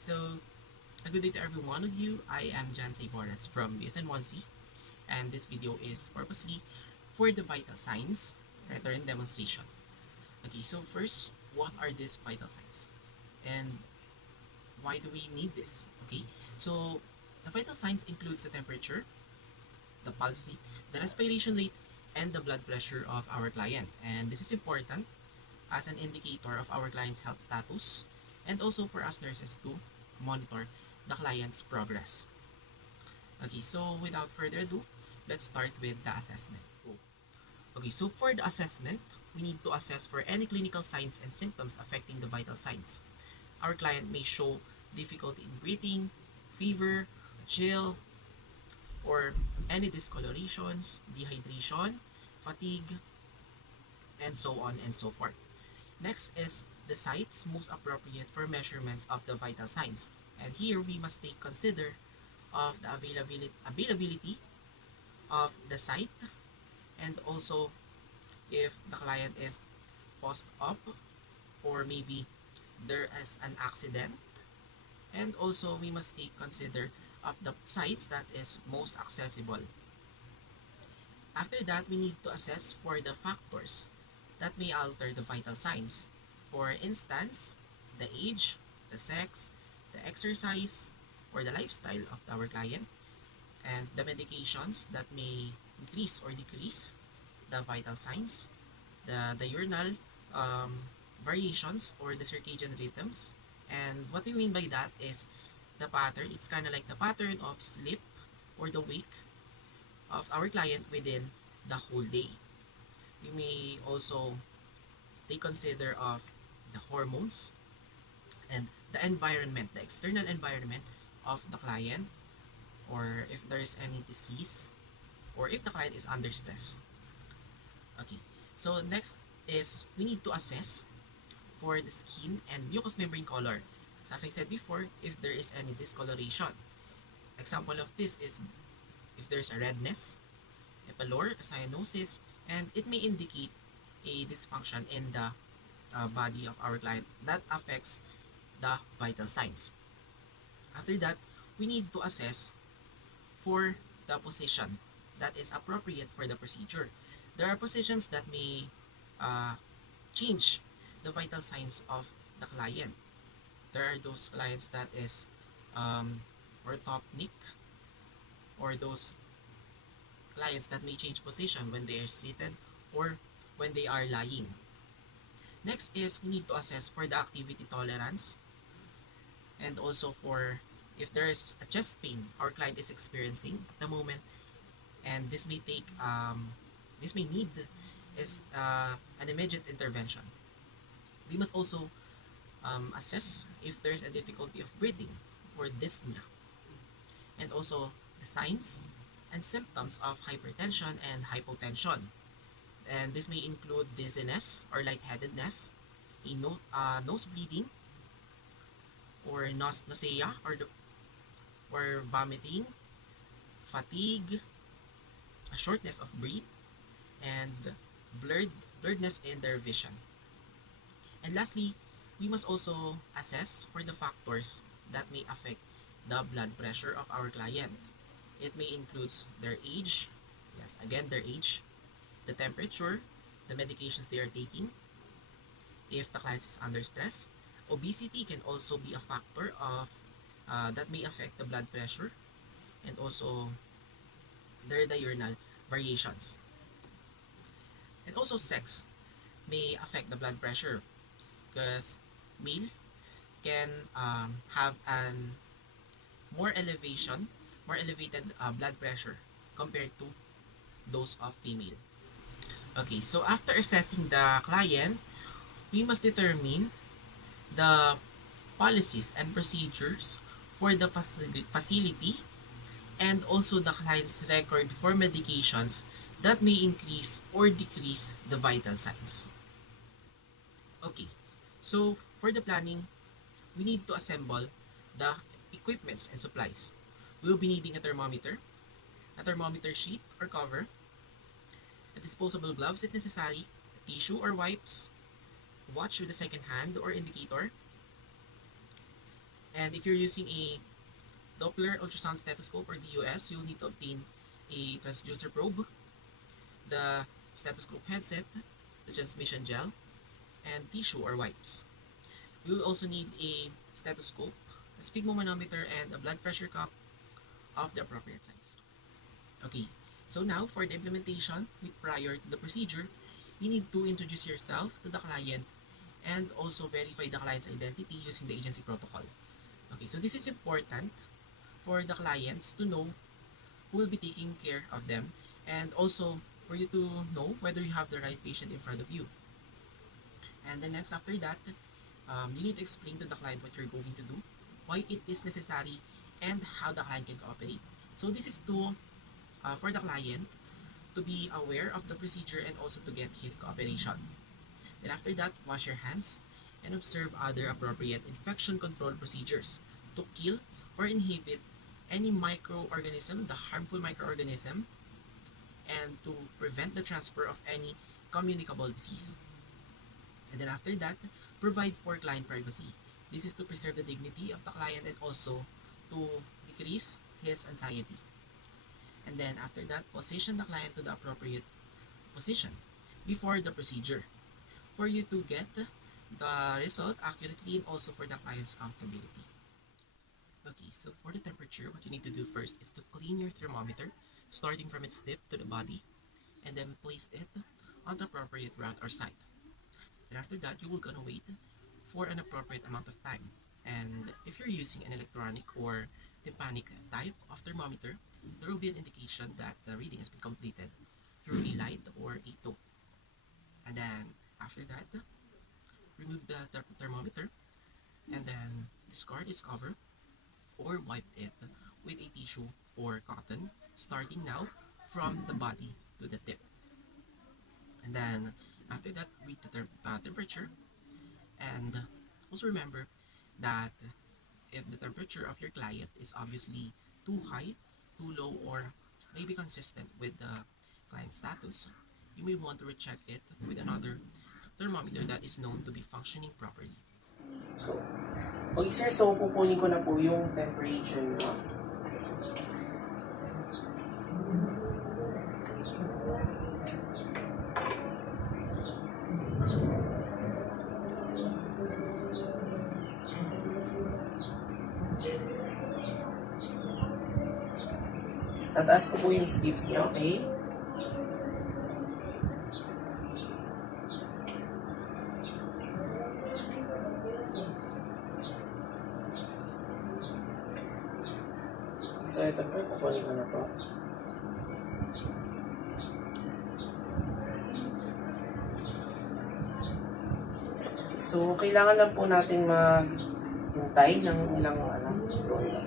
So a good day to every one of you. I am Jansei Borras from BSN1C, and this video is purposely for the vital signs return demonstration. Okay, so first, what are these vital signs? And why do we need this? Okay, so the vital signs includes the temperature, the pulse rate, the respiration rate, and the blood pressure of our client. And this is important as an indicator of our client's health status and also for us nurses to monitor the client's progress. Okay, so without further ado, let's start with the assessment. Okay, so for the assessment, we need to assess for any clinical signs and symptoms affecting the vital signs. Our client may show difficulty in breathing, fever, chill, or any discolorations, dehydration, fatigue, and so on and so forth. Next is the sites most appropriate for measurements of the vital signs. And here we must take consider of the availability of the site and also if the client is post-op or maybe there is an accident. And also we must take consider of the sites that is most accessible. After that, we need to assess for the factors that may alter the vital signs. For instance, the age, the sex, the exercise, or the lifestyle of our client, and the medications that may increase or decrease the vital signs, the diurnal variations or the circadian rhythms. And what we mean by that is the pattern. It's kind of like the pattern of sleep or the wake of our client within the whole day. We may also take consider of the hormones and the environment, the external environment of the client, or if there is any disease, or if the client is under stress. Okay, so next is we need to assess for the skin and mucous membrane color. So as I said before, if there is any discoloration. Example of this is if there's a redness, a pallor, a cyanosis, and it may indicate a dysfunction in the body of our client that affects the vital signs. After that, we need to assess for the position that is appropriate for the procedure. There are positions that may uh, change the vital signs of the client. There are those clients that is orthopnic or those clients that may change position when they are seated or when they are lying. Next is we need to assess for the activity tolerance and also for if there is a chest pain our client is experiencing at the moment, and this may need is an immediate intervention. We must also assess if there's a difficulty of breathing or dyspnea, and also the signs and symptoms of hypertension and hypotension. And this may include dizziness or lightheadedness, nose bleeding, or nausea or vomiting, fatigue, a shortness of breath, and blurredness in their vision. And lastly, we must also assess for the factors that may affect the blood pressure of our client. It may include their age, yes, again, their age, the temperature, the medications they are taking, if the client is under stress. Obesity can also be a factor of that may affect the blood pressure, and also their diurnal variations. And also sex may affect the blood pressure because male can have an more elevated blood pressure compared to those of female. Okay, so after assessing the client, we must determine the policies and procedures for the facility and also the client's record for medications that may increase or decrease the vital signs. Okay, so for the planning, we need to assemble the equipments and supplies. We'll be needing a thermometer sheet or cover, a disposable gloves if necessary, a tissue or wipes, watch with a second hand or indicator, And if you're using a Doppler ultrasound stethoscope or DUS, you'll need to obtain a transducer probe, the stethoscope headset, the transmission gel, and tissue or wipes. You will also need a stethoscope, a sphygmomanometer, and a blood pressure cup of the appropriate size. Okay, so now for the implementation, prior to the procedure, you need to introduce yourself to the client and also verify the client's identity using the agency protocol. Okay, so this is important for the clients to know who will be taking care of them, and also for you to know whether you have the right patient in front of you. And then next after that, you need to explain to the client what you're going to do, why it is necessary, and how the client can cooperate. So this is for the client to be aware of the procedure and also to get his cooperation. Then after that, wash your hands and observe other appropriate infection control procedures to kill or inhibit any microorganism, the harmful microorganism, and to prevent the transfer of any communicable disease. And then after that, provide for client privacy. This is to preserve the dignity of the client and also to decrease his anxiety. And then after that, position the client to the appropriate position before the procedure for you to get the result accurately and also for the client's comfortability. Okay, so for the temperature, what you need to do first is to clean your thermometer, starting from its tip to the body, and then place it on the appropriate route or side. And after that, you will gonna wait for an appropriate amount of time. And if you're using an electronic or tympanic type of thermometer, there will be an indication that the reading has been completed through a light or a tone. And then after that, remove the thermometer and then discard its cover or wipe it with a tissue or cotton, starting now from the body to the tip. And then after that, read the temperature, and also remember that if the temperature of your client is obviously too high, too low, or maybe consistent with the client status, you may want to recheck it with another thermometer that is known to be functioning properly. Okay sir, so kukunin ko na po yung temperature nyo. Tataas ko po yung sleeves nyo, okay? So ito po, kukunin ko na po. So kailangan lang po natin maghintay ng ilang scroll lang.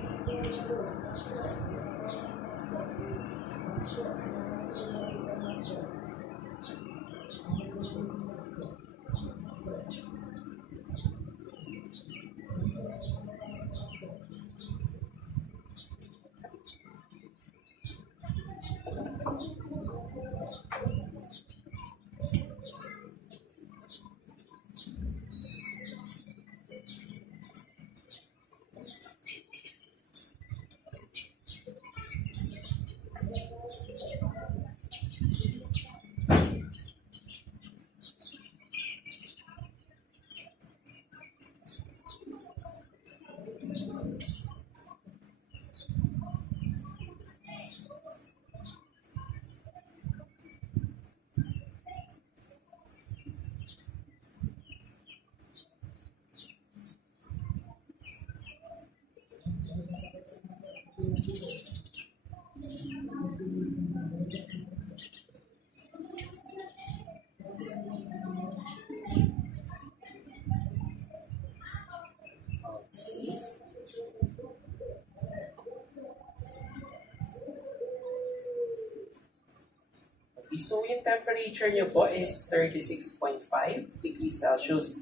So yung temperature nyo po is 36.5 degrees Celsius,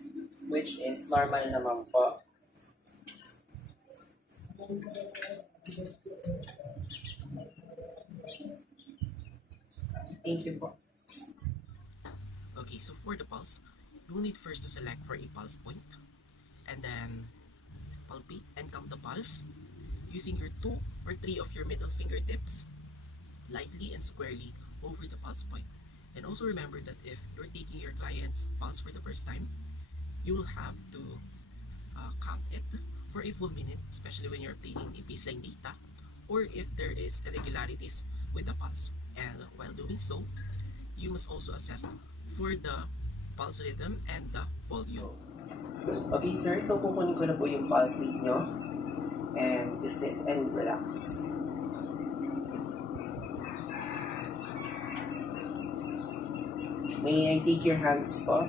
which is normal naman po. Thank you po. Okay, so for the pulse, you will need first to select for a pulse point, and then palpate and count the pulse using your 2 or 3 of your middle fingertips lightly and squarely over the pulse point. And also remember that if you're taking your client's pulse for the first time, you will have to count it for a full minute, especially when you're obtaining a baseline data or if there is irregularities with the pulse. And while doing so, you must also assess for the pulse rhythm and the volume. Okay, sir. So, kukunin ko na po yung pulse rate nyo. And just sit and relax. May I take your hands po?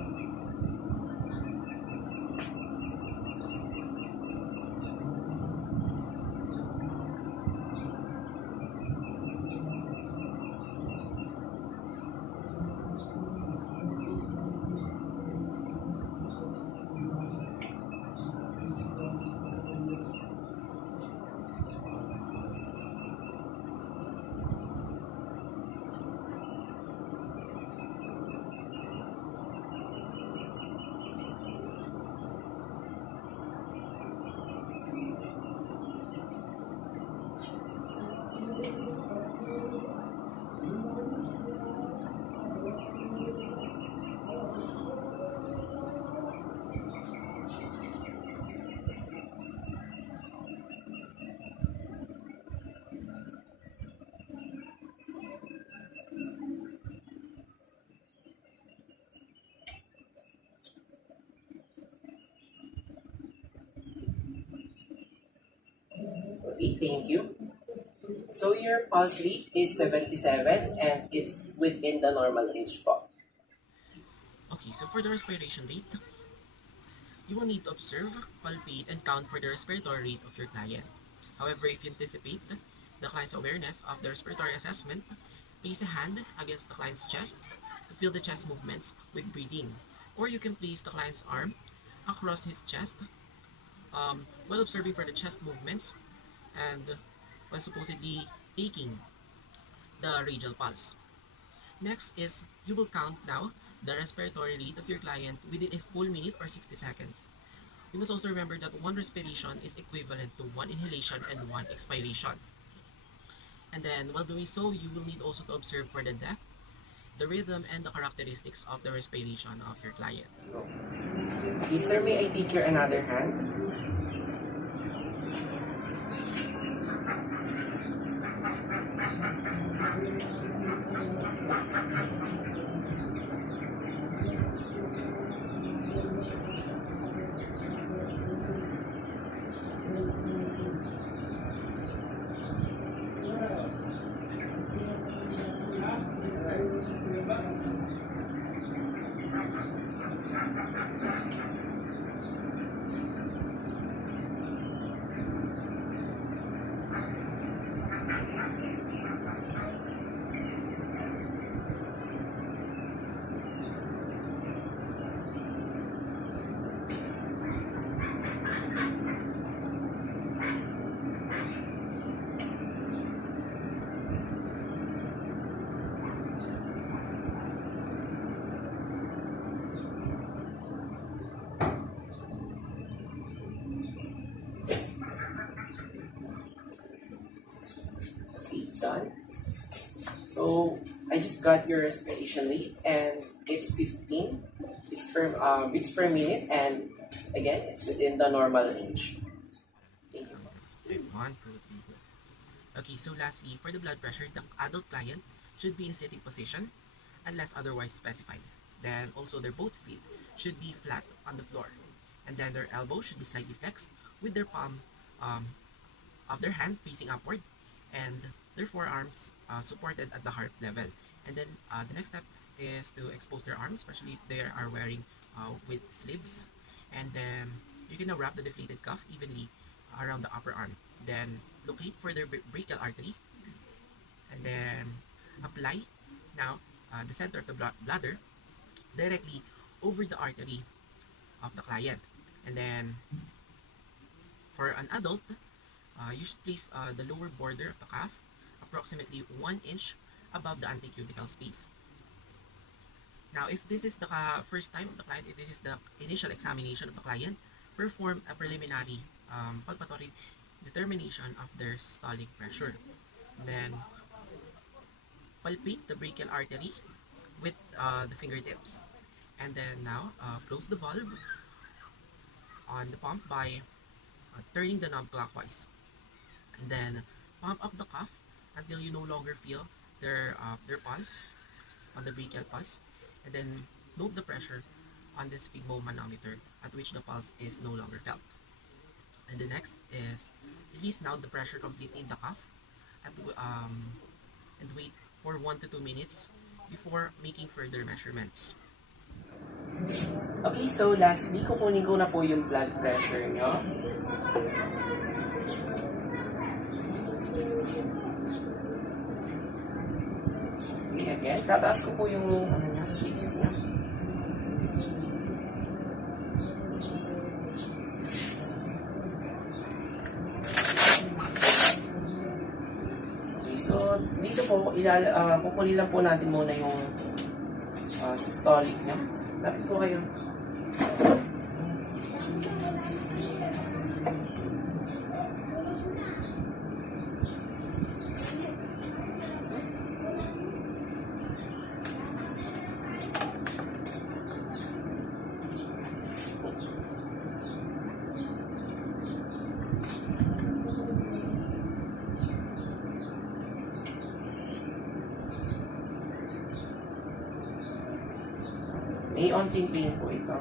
Okay, thank you. So your pulse rate is 77 and it's within the normal range po. Okay, so for the respiration rate, you will need to observe, palpate, and count for the respiratory rate of your client. However, if you anticipate the client's awareness of the respiratory assessment, place a hand against the client's chest to feel the chest movements with breathing. Or you can place the client's arm across his chest while observing for the chest movements and when supposedly taking the radial pulse. Next is you will count now the respiratory rate of your client within a full minute or 60 seconds. You must also remember that one respiration is equivalent to one inhalation and one expiration. And then while doing so, you will need also to observe for the depth, the rhythm, and the characteristics of the respiration of your client. Okay, sir, may I take your another hand? Done. So I just got your respiration rate and it's 15 beats per minute, and again it's within the normal range. Thank you. Okay, so lastly, for the blood pressure, the adult client should be in a sitting position unless otherwise specified. Then also their both feet should be flat on the floor, and then their elbows should be slightly flexed with their palm of their hand facing upward, and their forearms supported at the heart level. And then the next step is to expose their arms, especially if they are wearing with sleeves. And then you can now wrap the deflated cuff evenly around the upper arm. Then locate for their brachial artery, and then apply now the center of the bladder directly over the artery of the client. And then for an adult, you should place the lower border of the calf approximately 1 inch above the antecubital space. Now, if this is the first time of the client, if this is the initial examination of the client, perform a preliminary palpatory determination of their systolic pressure. Then palpate the brachial artery with the fingertips. And then now close the valve on the pump by turning the knob clockwise. And then pump up the cuff until you no longer feel their pulse on the brachial pulse. And then note the pressure on the sphygmomanometer at which the pulse is no longer felt. And the next is release now the pressure completely in the cuff and wait for 1 to 2 minutes before making further measurements. Okay, so lastly, kukunin ko na po yung blood pressure nyo. Okay, again, tataas ko po yung sweeps niya. Okay, so dito po, kukunin lang po natin muna yung systolic niya. Lapit po kayo. May onting pain po ito.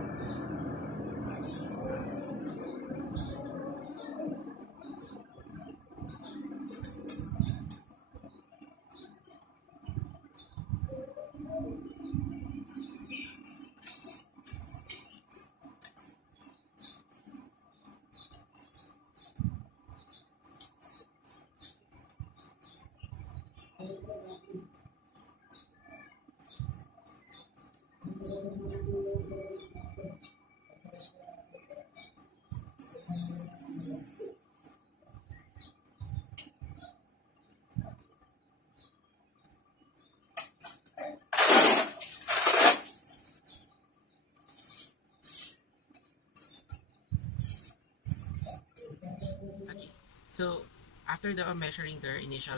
So, after measuring their initial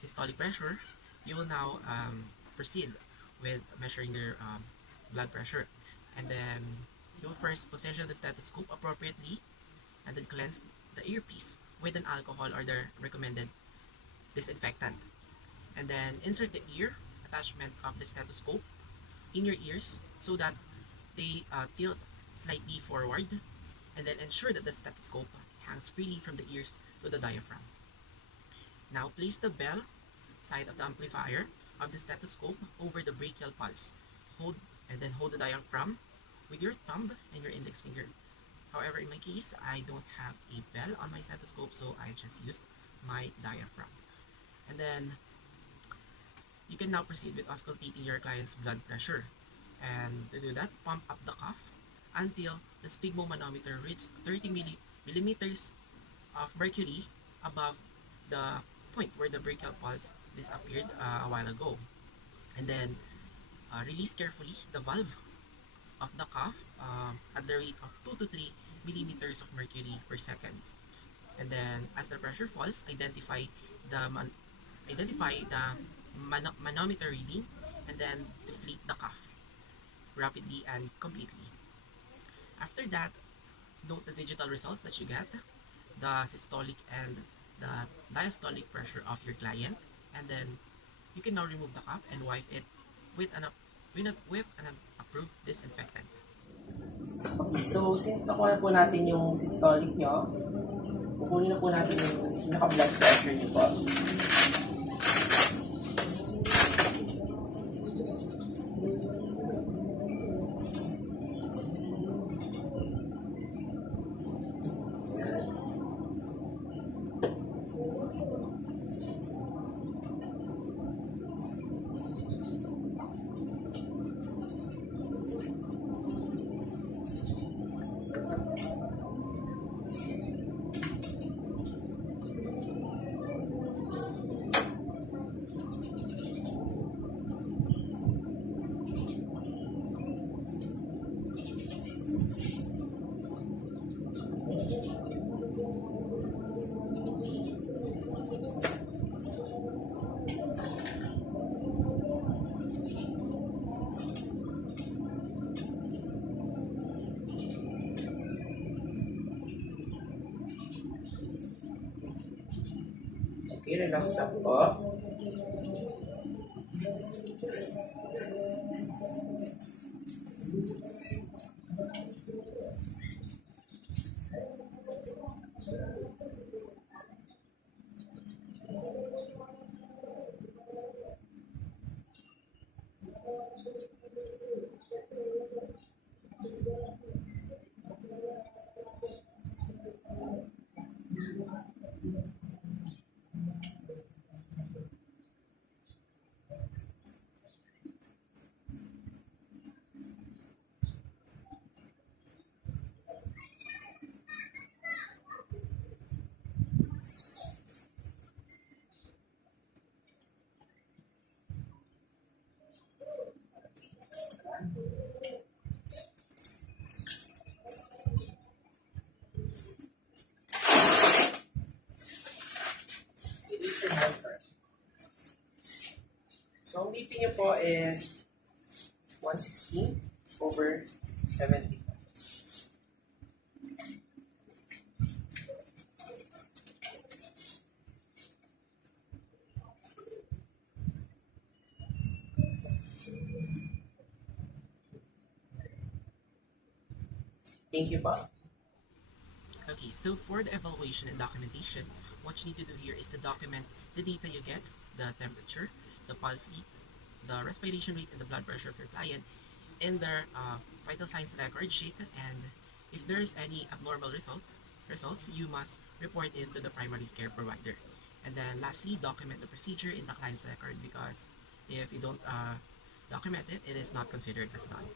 systolic pressure, you will now proceed with measuring their blood pressure. And then, you will first position the stethoscope appropriately and then cleanse the earpiece with an alcohol or the recommended disinfectant. And then, insert the ear attachment of the stethoscope in your ears so that they tilt slightly forward, and then ensure that the stethoscope hangs freely from the ears to the diaphragm. Now place the bell side of the amplifier of the stethoscope over the brachial pulse. Hold the diaphragm with your thumb and your index finger. However, in my case, I don't have a bell on my stethoscope, so I just used my diaphragm. And then you can now proceed with auscultating your client's blood pressure. And to do that, pump up the cuff until the sphygmomanometer reaches 30 millimeters of mercury above the point where the brachial pulse disappeared a while ago. And then release carefully the valve of the cuff at the rate of 2 to 3 millimeters of mercury per second. And then as the pressure falls, identify the manometer reading and then deflate the cuff rapidly and completely. After that, note the digital results that you get, the systolic and the diastolic pressure of your client, and then you can now remove the cuff and wipe it with an approved disinfectant. Okay, so since nakuha na po natin yung systolic nyo, kukunin na po natin yung naka-blood pressure nyo po. Okay, relax lang po. Release your hand first. So, ang BP niyo po is 116/70. Thank you pa. Okay, so for the evaluation and documentation, what you need to do here is to document the data you get, the temperature, the pulse rate, the respiration rate, and the blood pressure of your client in their vital signs record sheet. And if there is any abnormal results, you must report it to the primary care provider. And then lastly, document the procedure in the client's record because if you don't document it, it is not considered as done.